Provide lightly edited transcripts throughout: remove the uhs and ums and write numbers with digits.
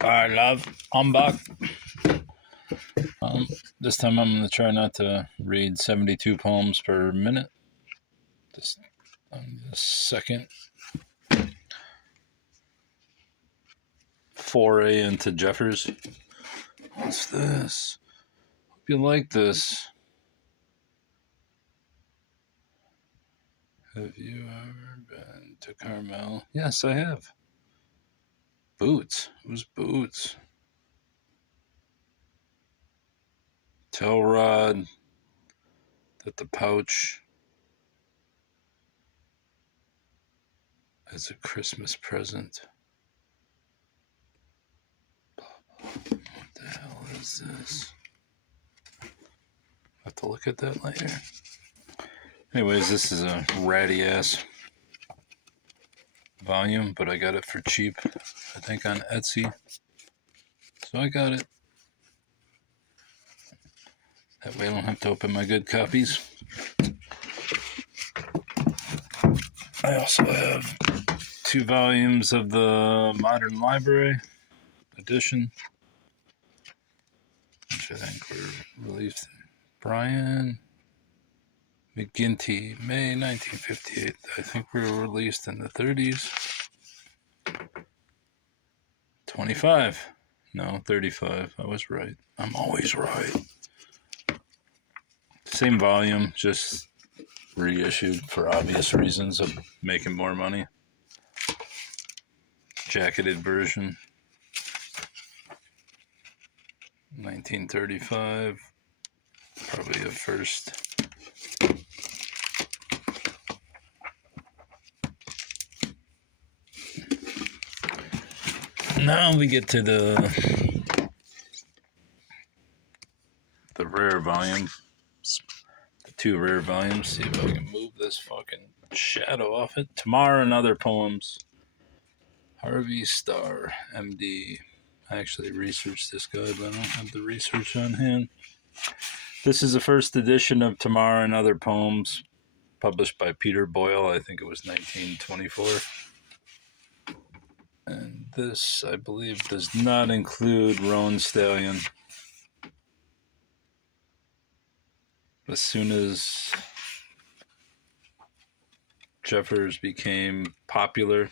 I love Umbach. This time I'm going to try not to read 72 poems per minute. Just the second foray into Jeffers. What's this? Hope you like this. Have you ever been to Carmel? Yes, I have. Boots. Who's Boots? Tell Rod that the pouch is a Christmas present. What the hell is this? I'll have to look at that later. Anyways, this is a ratty ass volume, but I got it for cheap, I think, on Etsy. So I got it. That way I don't have to open my good copies. I also have 2 volumes of the Modern Library edition, which I think were released. Brian McGinty, May 1958. I think we were released in the 30s. 25. No, 35. I was right. I'm always right. Same volume, just reissued for obvious reasons of making more money. Jacketed version. 1935. Probably a first. Now we get to the rare volume. The 2 rare volumes. See if I can move this fucking shadow off it. Tomorrow and Other Poems. Harvey Starr, MD. I actually researched this guy, but I don't have the research on hand. This is the first edition of Tomorrow and Other Poems, published by Peter Boyle. I think it was 1924. And this, I believe, does not include Roan Stallion. As soon as Jeffers became popular,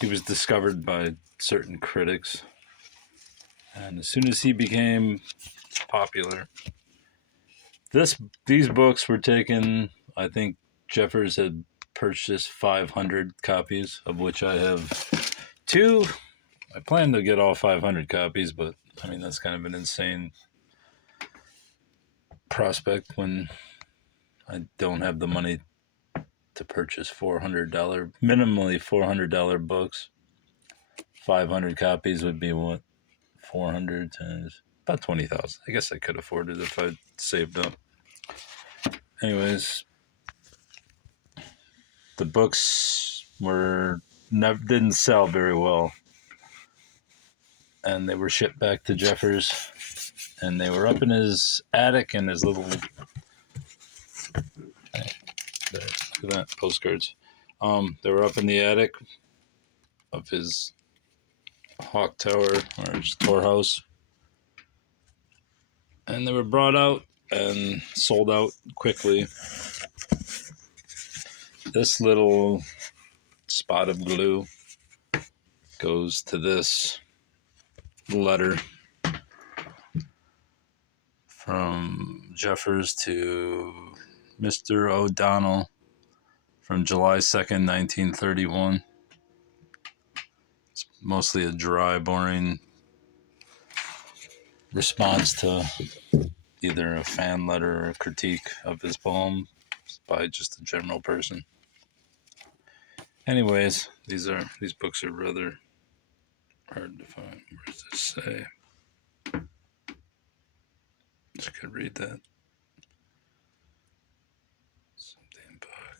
he was discovered by certain critics. And as soon as he became popular, these books were taken. I think Jeffers had purchased 500 copies, of which I have 2. I plan to get all 500 copies, but I mean, that's kind of an insane prospect when I don't have the money to purchase minimally $400 books. 500 copies would be what? 400 times about 20,000. I guess I could afford it if I saved up. Anyways, the books didn't sell very well, and they were shipped back to Jeffers, and they were up in his attic in his little. There, look at that, postcards. They were up in the attic of his Hawk Tower or his storehouse, and they were brought out and sold out quickly. This little spot of glue goes to this letter from Jeffers to Mr. O'Donnell from July 2nd, 1931. It's mostly a dry, boring response to either a fan letter or a critique of his poem by just a general person. Anyways, these books are rather hard to find. Where does this say? Just could read that. Something book.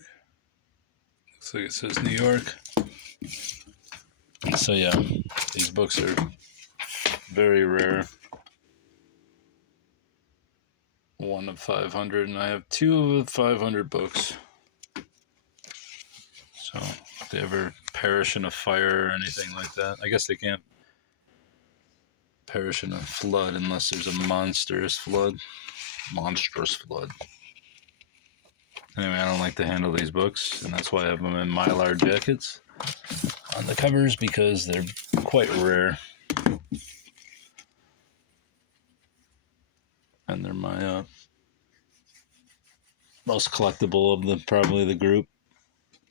Looks like it says New York. So yeah, these books are very rare. 1 of 500, and I have 2 of 500 books. So if they ever perish in a fire or anything like that, I guess they can't perish in a flood unless there's a monstrous flood. Anyway, I don't like to handle these books, and that's why I have them in Mylar jackets on the covers, because they're quite rare. And they're my most collectible of probably the group.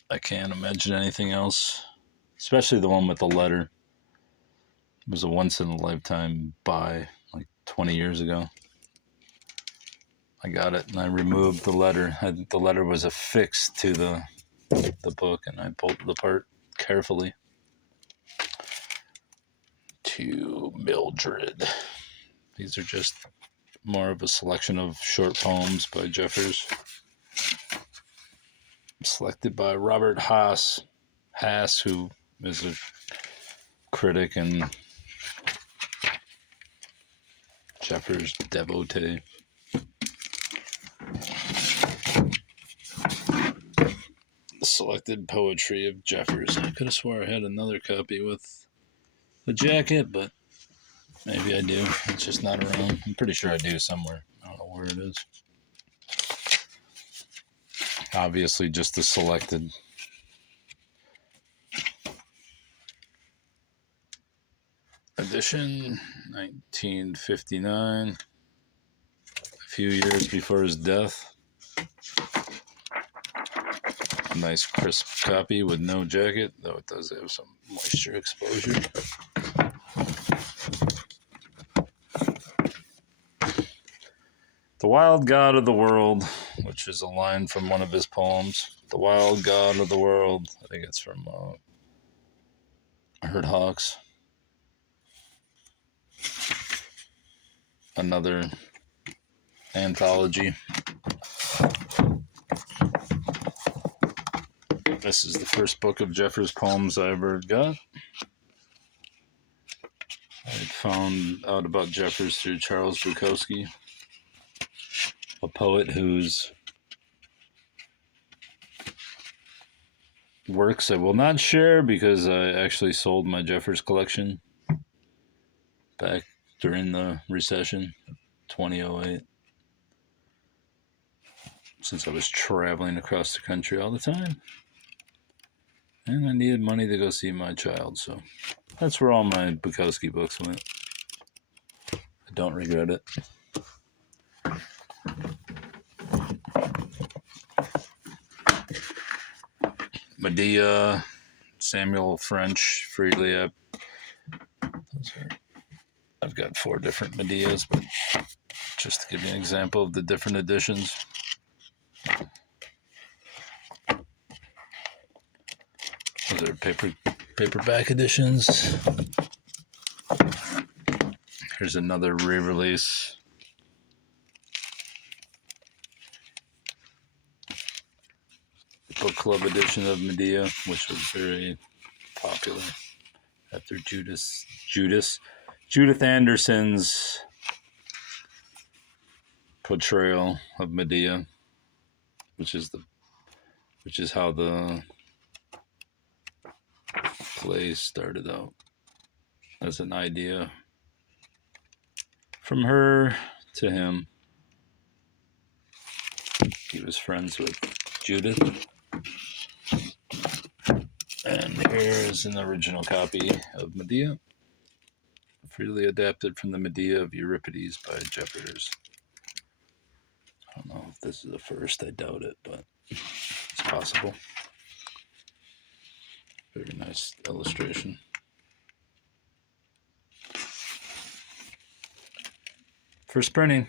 I can't imagine anything else, especially the one with the letter. It was a once-in-a-lifetime buy, like 20 years ago. I got it, and I removed the letter. The letter was affixed to the book, and I pulled it apart carefully. To Mildred. These are just more of a selection of short poems by Jeffers. Selected by Robert Haas, who is a critic and Jeffers devotee. Selected poetry of Jeffers. I could have swore I had another copy with the jacket, but maybe I do. It's just not around. I'm pretty sure I do somewhere. I don't know where it is. Obviously, just the selected. Edition, 1959. A few years before his death. A nice crisp copy with no jacket, though it does have some moisture exposure. The wild god of the world, which is a line from one of his poems. The wild god of the world. I think it's from Herd Hawks. Another anthology. This is the first book of Jeffers' poems I ever got. I had found out about Jeffers through Charles Bukowski, a poet whose works I will not share because I actually sold my Jeffers collection back during the recession, 2008, since I was traveling across the country all the time. And I needed money to go see my child, so that's where all my Bukowski books went. I don't regret it. Medea, Samuel French, Freely. I've got 4 different Medeas, but just to give you an example of the different editions. Those are paperback editions. Here's another re-release. Book club edition of Medea, which was very popular after Judith Anderson's portrayal of Medea, which is how the play started out as an idea from her to him. He was friends with Judith. And here's an original copy of Medea, freely adapted from the Medea of Euripides by Jeffers. I don't know if this is the first, I doubt it, but it's possible. Very nice illustration. First printing,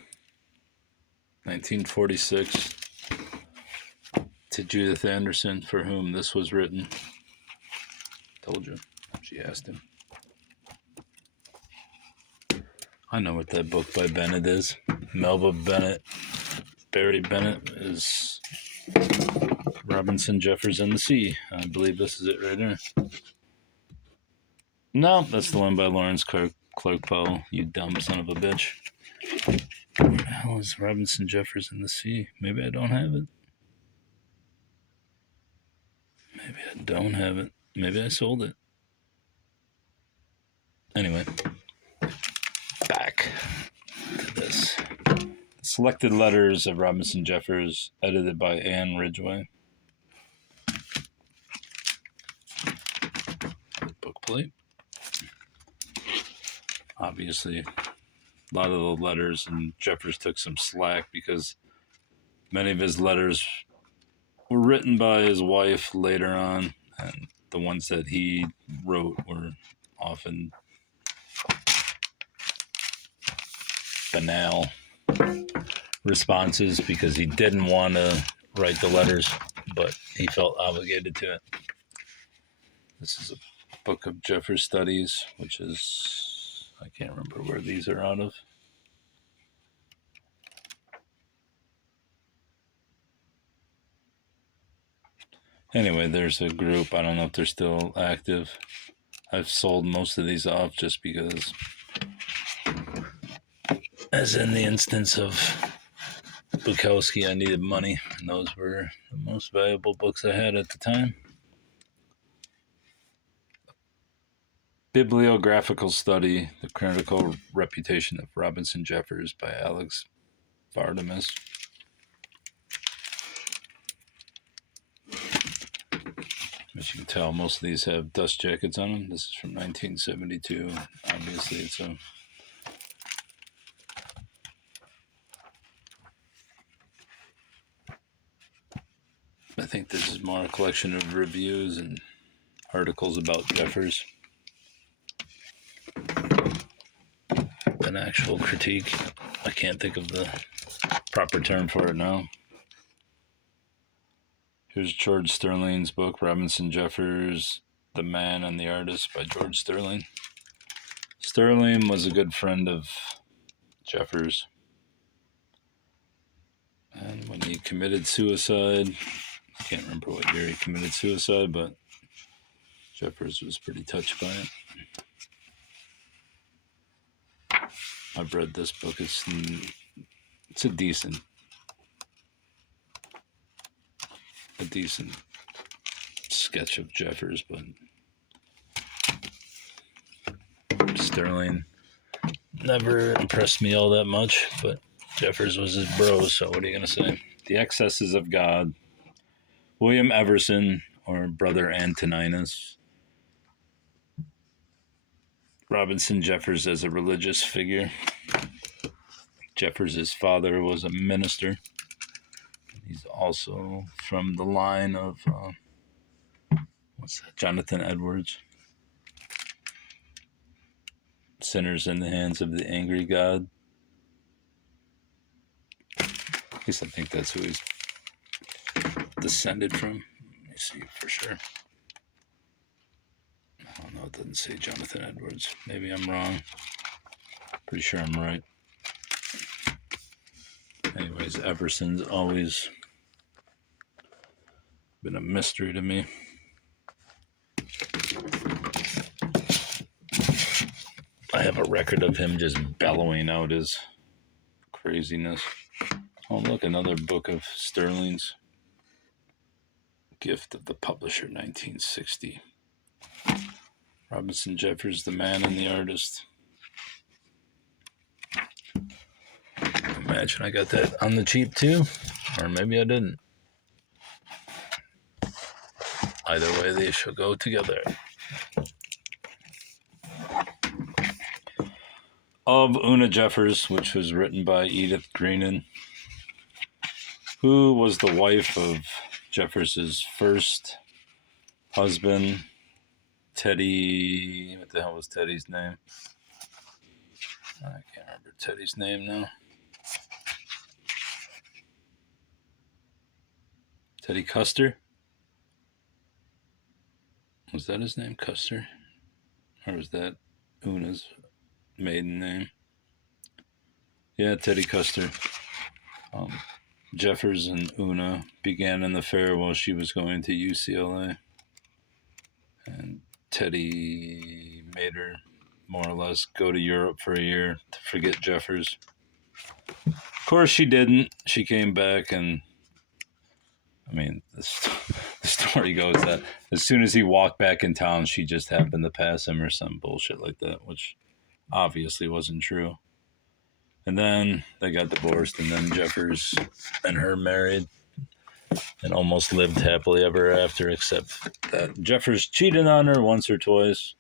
1946, to Judith Anderson, for whom this was written. Told you, she asked him. I know what that book by Bennett is. Melba Bennett. Barry Bennett is Robinson, Jeffers, and the Sea. I believe this is it right here. No, that's the one by Lawrence Clark Poe. You dumb son of a bitch. Where the hell is Robinson, Jeffers, and the Sea? Maybe I don't have it. Maybe I don't have it. Maybe I sold it. Anyway. Selected Letters of Robinson Jeffers, edited by Anne Ridgway. Book plate. Obviously, a lot of the letters, and Jeffers took some slack because many of his letters were written by his wife later on, and the ones that he wrote were often banal responses because he didn't want to write the letters, but he felt obligated to it. This is a book of Jeffers studies, which is, I can't remember where these are out of. Anyway, there's a group. I don't know if they're still active. I've sold most of these off just because, as in the instance of Bukowski, I needed money, and those were the most valuable books I had at the time. Bibliographical Study, The Critical Reputation of Robinson Jeffers by Alex Vardamus. As you can tell, most of these have dust jackets on them. This is from 1972. Obviously, it's a... I think this is more a collection of reviews and articles about Jeffers. An actual critique. I can't think of the proper term for it now. Here's George Sterling's book, Robinson Jeffers, The Man and the Artist by George Sterling. Sterling was a good friend of Jeffers. And when he committed suicide, I can't remember what year he committed suicide, but Jeffers was pretty touched by it. I've read this book. It's a decent sketch of Jeffers, but Sterling never impressed me all that much, but Jeffers was his bro, so what are you going to say? The Excesses of God, William Everson, or Brother Antoninus. Robinson Jeffers as a religious figure. Jeffers' father was a minister. He's also from the line of, Jonathan Edwards. Sinners in the Hands of the Angry God. At least I think that's who he's descended from. Let me see for sure. I don't know, it doesn't say Jonathan Edwards. Maybe I'm wrong. Pretty sure I'm right. Anyways, Everson's always been a mystery to me. I have a record of him just bellowing out his craziness. Oh, look, another book of Sterling's. Gift of the Publisher, 1960. Robinson Jeffers, The Man and the Artist. Imagine I got that on the cheap too, or maybe I didn't. Either way, they shall go together. Of Una Jeffers, which was written by Edith Greenan, who was the wife of Jeffers' first husband, Teddy. What the hell was Teddy's name? I can't remember Teddy's name now. Teddy Custer? Was that his name, Custer? Or was that Una's maiden name? Yeah, Teddy Custer. Jeffers and Una began an affair while she was going to UCLA. And Teddy made her more or less go to Europe for a year to forget Jeffers. Of course she didn't. She came back, and I mean, the story goes that as soon as he walked back in town, she just happened to pass him or some bullshit like that, which obviously wasn't true. And then they got divorced, and then Jeffers and her married and almost lived happily ever after, except that Jeffers cheated on her once or twice.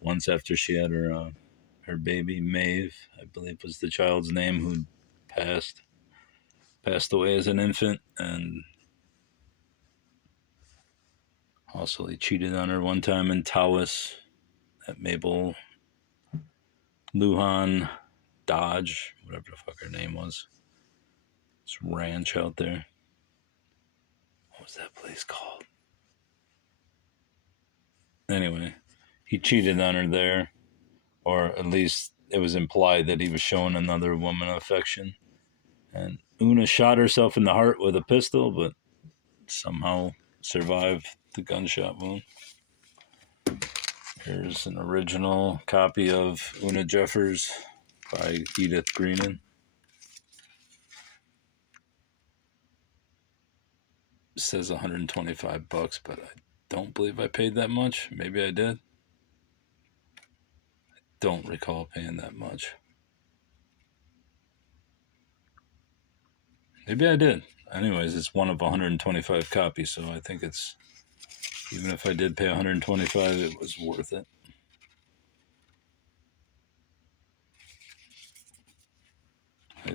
Once after she had her baby, Maeve, I believe was the child's name, who passed away as an infant, and also he cheated on her one time in Tawas at Mabel Lujan Dodge, whatever the fuck her name was. This ranch out there. What was that place called? Anyway, he cheated on her there, or at least it was implied that he was showing another woman affection. And Una shot herself in the heart with a pistol, but somehow survived the gunshot wound. Here's an original copy of Una Jeffers by Edith Greenan. It says $125, but I don't believe I paid that much. Maybe I did. I don't recall paying that much. Maybe I did. Anyways, it's one of 125 copies, so I think it's, even if I did pay 125, it was worth it. I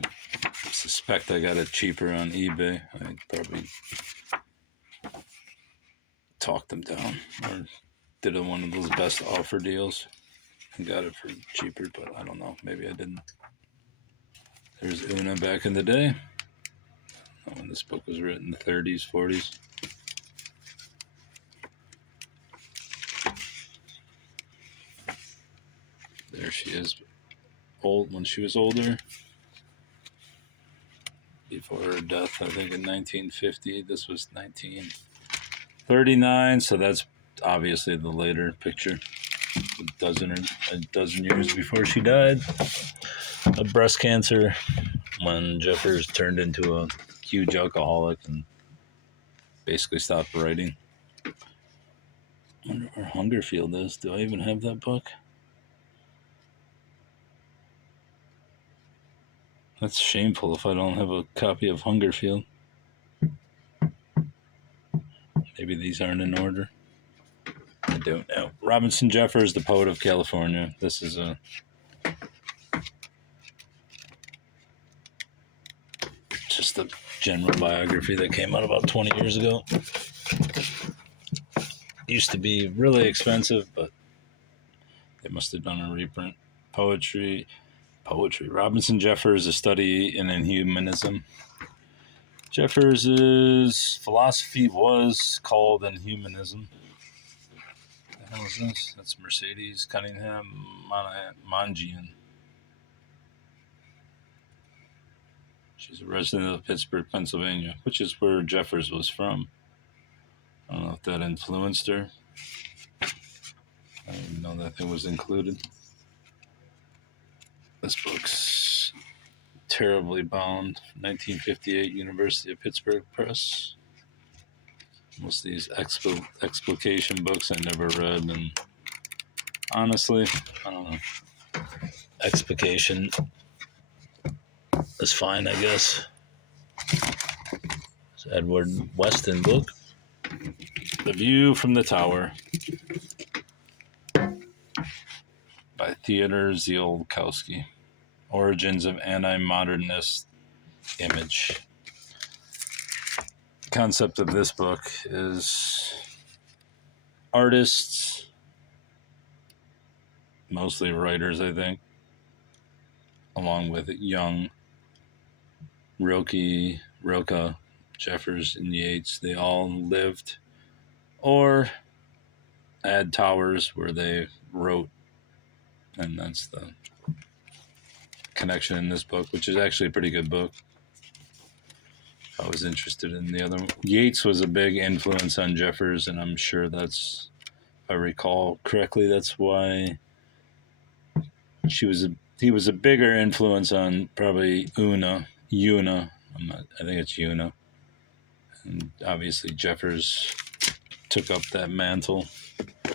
suspect I got it cheaper on eBay. I probably talked them down or did one of those best offer deals and got it for cheaper, but I don't know. Maybe I didn't. There's Una back in the day. When this book was written, the 30s, 40s. There she is, old when she was older. Before her death, I think in 1950. This was 1939, so that's obviously the later picture. A dozen years before she died of breast cancer, when Jeffers turned into a huge alcoholic and basically stopped writing. I wonder where Hungerfield is. Do I even have that book? That's shameful if I don't have a copy of Hungerfield. Maybe these aren't in order. I don't know. Robinson Jeffers, The Poet of California. This is just a general biography that came out about 20 years ago. Used to be really expensive, but they must have done a reprint. Poetry. Robinson Jeffers, A Study in Inhumanism. Jeffers' philosophy was called Inhumanism. What the hell is this? That's Mercedes Cunningham Mangian. She's a resident of Pittsburgh, Pennsylvania, which is where Jeffers was from. I don't know if that influenced her. I didn't even know that thing was included. This book's terribly bound. 1958, University of Pittsburgh Press. Most of these explication books I never read, and honestly, I don't know. Explication is fine, I guess. It's Edward Weston book. The View from the Tower by Theodor Ziolkowski. Origins of Anti-Modernist Image. The concept of this book is artists, mostly writers, I think, along with Young, Rilke, Jeffers, and Yeats. They all lived or had towers where they wrote, and that's the connection in this book, which is actually a pretty good book. I was interested in the other one. Yeats was a big influence on Jeffers, and I'm sure that's, if I recall correctly, that's why he was a bigger influence on probably Una. I think it's Una. And obviously Jeffers took up that mantle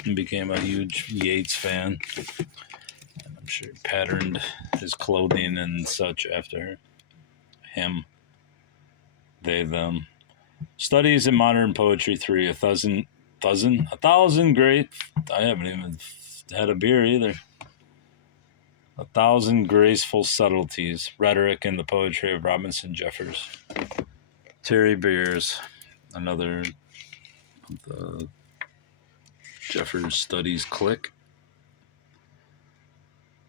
and became a huge Yeats fan. I'm sure he patterned his clothing and such after him. They, them. Studies in Modern Poetry 3, a thousand great. I haven't even had a beer either. 1,000 graceful subtleties, rhetoric in the poetry of Robinson Jeffers. Terry Beers, another of the Jeffers Studies clique.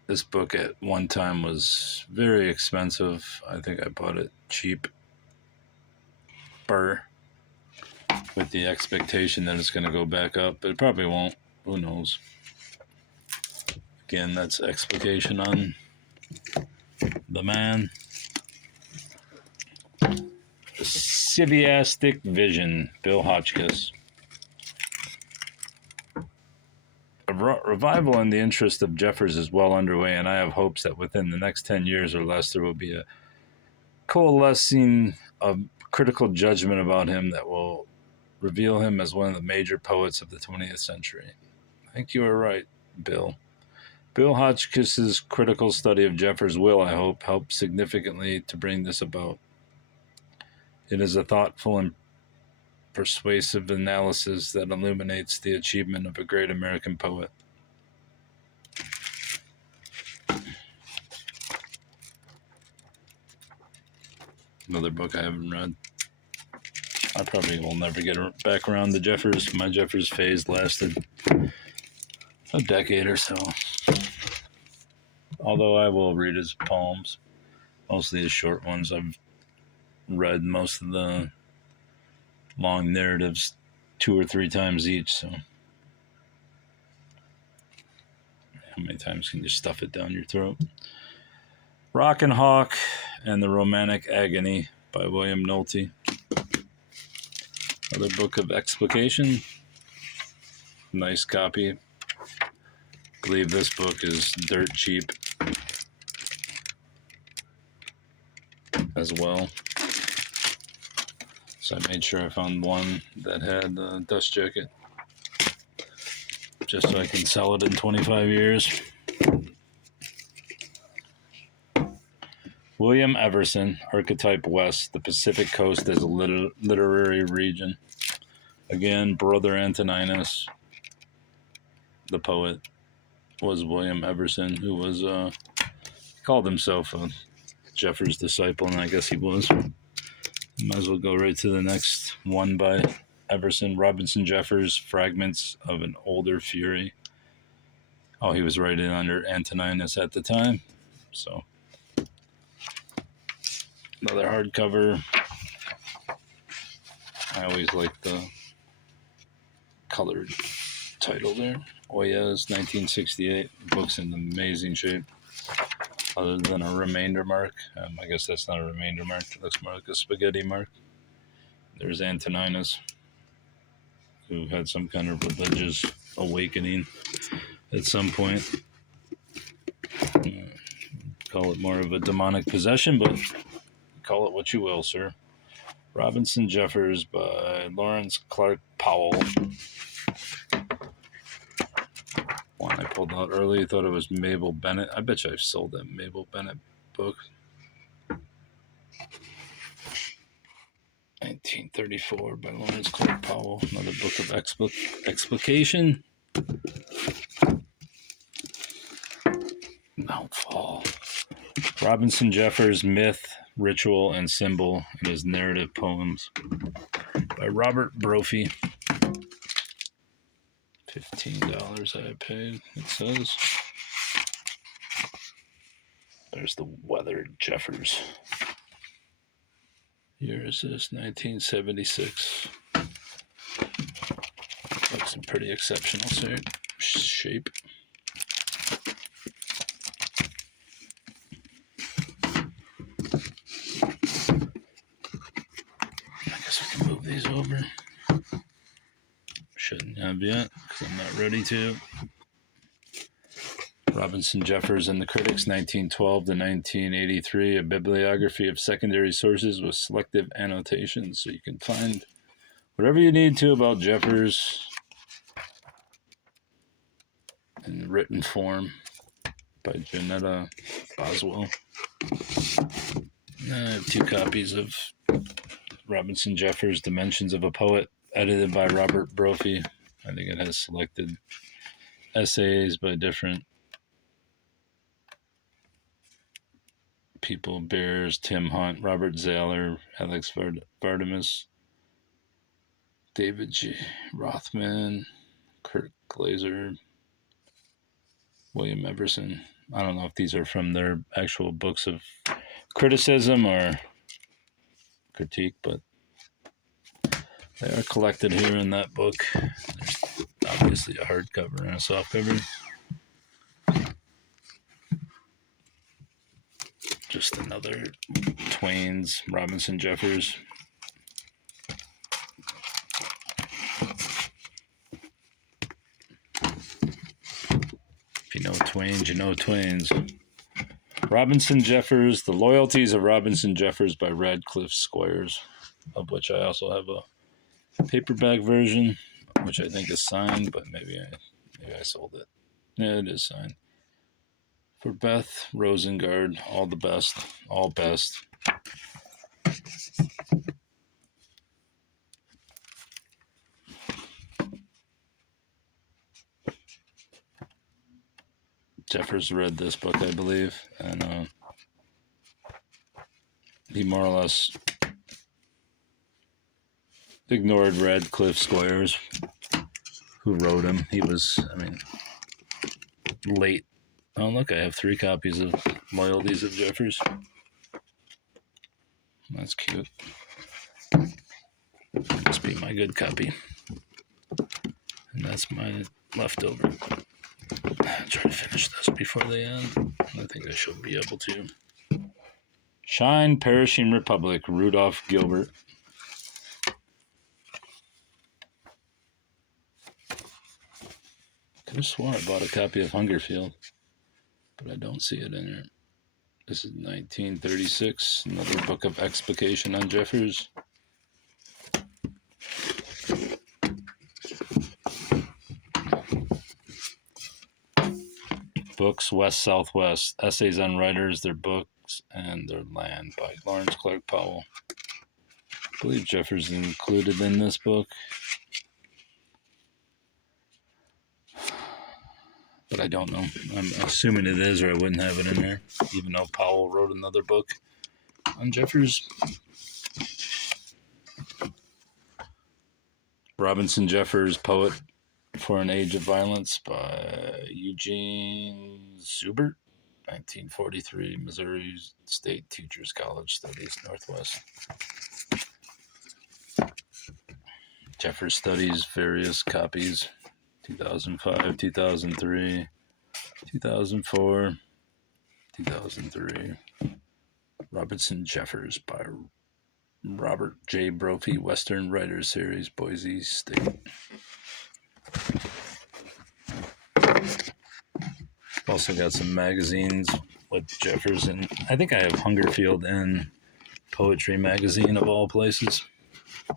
This book at one time was very expensive. I think I bought it cheap. With the expectation that it's going to go back up, but it probably won't. Who knows? Again, that's explication on the man. The Civiastic Vision, Bill Hotchkiss. A revival in the interest of Jeffers is well underway, and I have hopes that within the next 10 years or less there will be a coalescing of critical judgment about him that will reveal him as one of the major poets of the 20th century. I think you are right, Bill. Bill Hotchkiss's critical study of Jeffers will, I hope, help significantly to bring this about. It is a thoughtful and persuasive analysis that illuminates the achievement of a great American poet. Another book I haven't read. I probably will never get back around to Jeffers. My Jeffers phase lasted a decade or so. Although I will read his poems. Mostly his short ones. I've read most of the long narratives 2 or 3 times each, so how many times can you stuff it down your throat? Rock and Hawk and the Romantic Agony by William Nolte. Another book of explication. Nice copy. I believe this book is dirt cheap as well. So I made sure I found one that had a dust jacket, just so I can sell it in 25 years. William Everson, Archetype West, the Pacific Coast as a literary region. Again, Brother Antoninus, the poet, was William Everson, who was called himself a Jeffers disciple, and I guess he was. Might as well go right to the next one by Everson. Robinson Jeffers, Fragments of an Older Fury. Oh, he was writing under Antoninus at the time. So, another hardcover. I always like the colored title there. Oyez, 1968. The book's in amazing shape. Other than a remainder mark. I guess that's not a remainder mark. It looks more like a spaghetti mark. There's Antoninus, who had some kind of religious awakening at some point. Call it more of a demonic possession, but call it what you will, sir. Robinson Jeffers by Lawrence Clark Powell. One I pulled out early. I thought it was Mabel Bennett. I bet you I've sold that Mabel Bennett book. 1934 by Lawrence Clark Powell. Another book of explication. Mountfall. Robinson Jeffers, Myth, Ritual, and Symbol in his narrative poems by Robert Brophy. $15 I paid, it says. There's the weathered Jeffers. Year is this, 1976. Looks in pretty exceptional shape. I guess we can move these over. Shouldn't have yet, because I'm not ready to. Robinson Jeffers and the Critics, 1912 to 1983, a bibliography of secondary sources with selective annotations, so you can find whatever you need to about Jeffers in written form. by Janetta Boswell. I have 2 copies of Robinson Jeffers' Dimensions of a Poet, edited by Robert Brophy. I think it has selected essays by different people: Bears, Tim Hunt, Robert Zahler, Alex Vardamus, David G. Rothman, Kurt Glaser, William Everson. I don't know if these are from their actual books of criticism or critique, but they are collected here in that book. There's obviously a hardcover and a softcover. Just another Twain's Robinson Jeffers. If you know Twain's, you know Twain's. Robinson Jeffers, The Loyalties of Robinson Jeffers by Radcliffe Squires, of which I also have a paperback version, which I think is signed, but maybe I sold it. Yeah, it is signed. For Beth Rosengard, all the best, all best. Jeffers read this book, I believe, and he more or less ignored Radcliffe Squires, who wrote him. He was, late. Oh, look, I have 3 copies of Loyalties of Jeffers. That's cute. Must be my good copy. And that's my leftover. I'll try to finish this before they end. I think I should be able to. Shine, Perishing Republic, Rudolph Gilbert. Could have sworn I bought a copy of Hungerfield, but I don't see it in here. This is 1936, another book of explication on Jeffers. Books, West Southwest, Essays on Writers, Their Books, and Their Land by Lawrence Clark Powell. I believe Jeffers is included in this book, but I don't know. I'm assuming it is, or I wouldn't have it in there, even though Powell wrote another book on Jeffers. Robinson Jeffers, Poet for an Age of Violence by Eugene Zubert, 1943, Missouri State Teachers College Studies, Northwest. Jeffers Studies, various copies, 2005, 2003, 2004, 2003. Robinson Jeffers by Robert J. Brophy, Western Writers Series, Boise State. Also got some magazines with Jeffers, and I think I have Hungerfield and Poetry Magazine of all places. I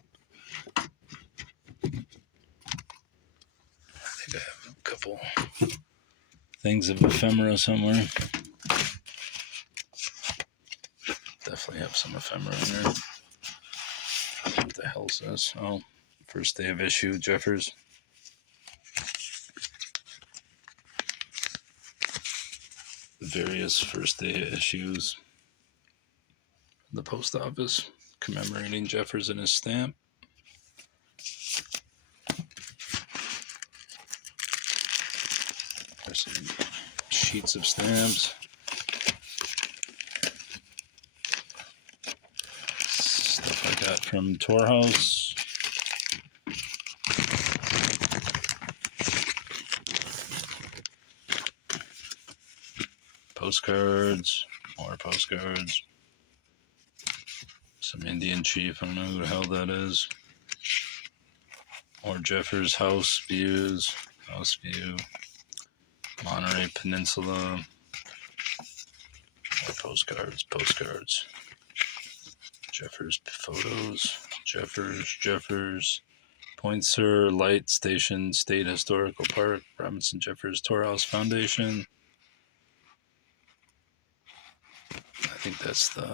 think I have a couple things of ephemera somewhere. Definitely have some ephemera in there. What the hell is this? Oh, first day of issue, Jeffers. The various first day issues. The post office commemorating Jeffers and his stamp. There's some sheets of stamps. Stuff I got from Tor House. Postcards, more postcards. Some Indian chief, I don't know who the hell that is. More Jeffers house views, house view. Monterey Peninsula. More postcards. Jeffers photos. Jeffers. Point Sur Light Station State Historical Park. Robinson Jeffers Tor House Foundation. I think that's the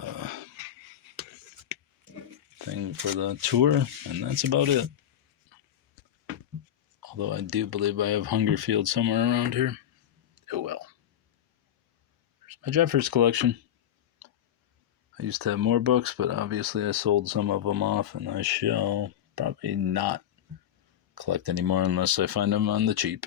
thing for the tour, and that's about it. Although I do believe I have Hungerfield somewhere around here. Oh well. There's my Jeffers collection. I used to have more books, but obviously I sold some of them off, and I shall probably not collect anymore unless I find them on the cheap.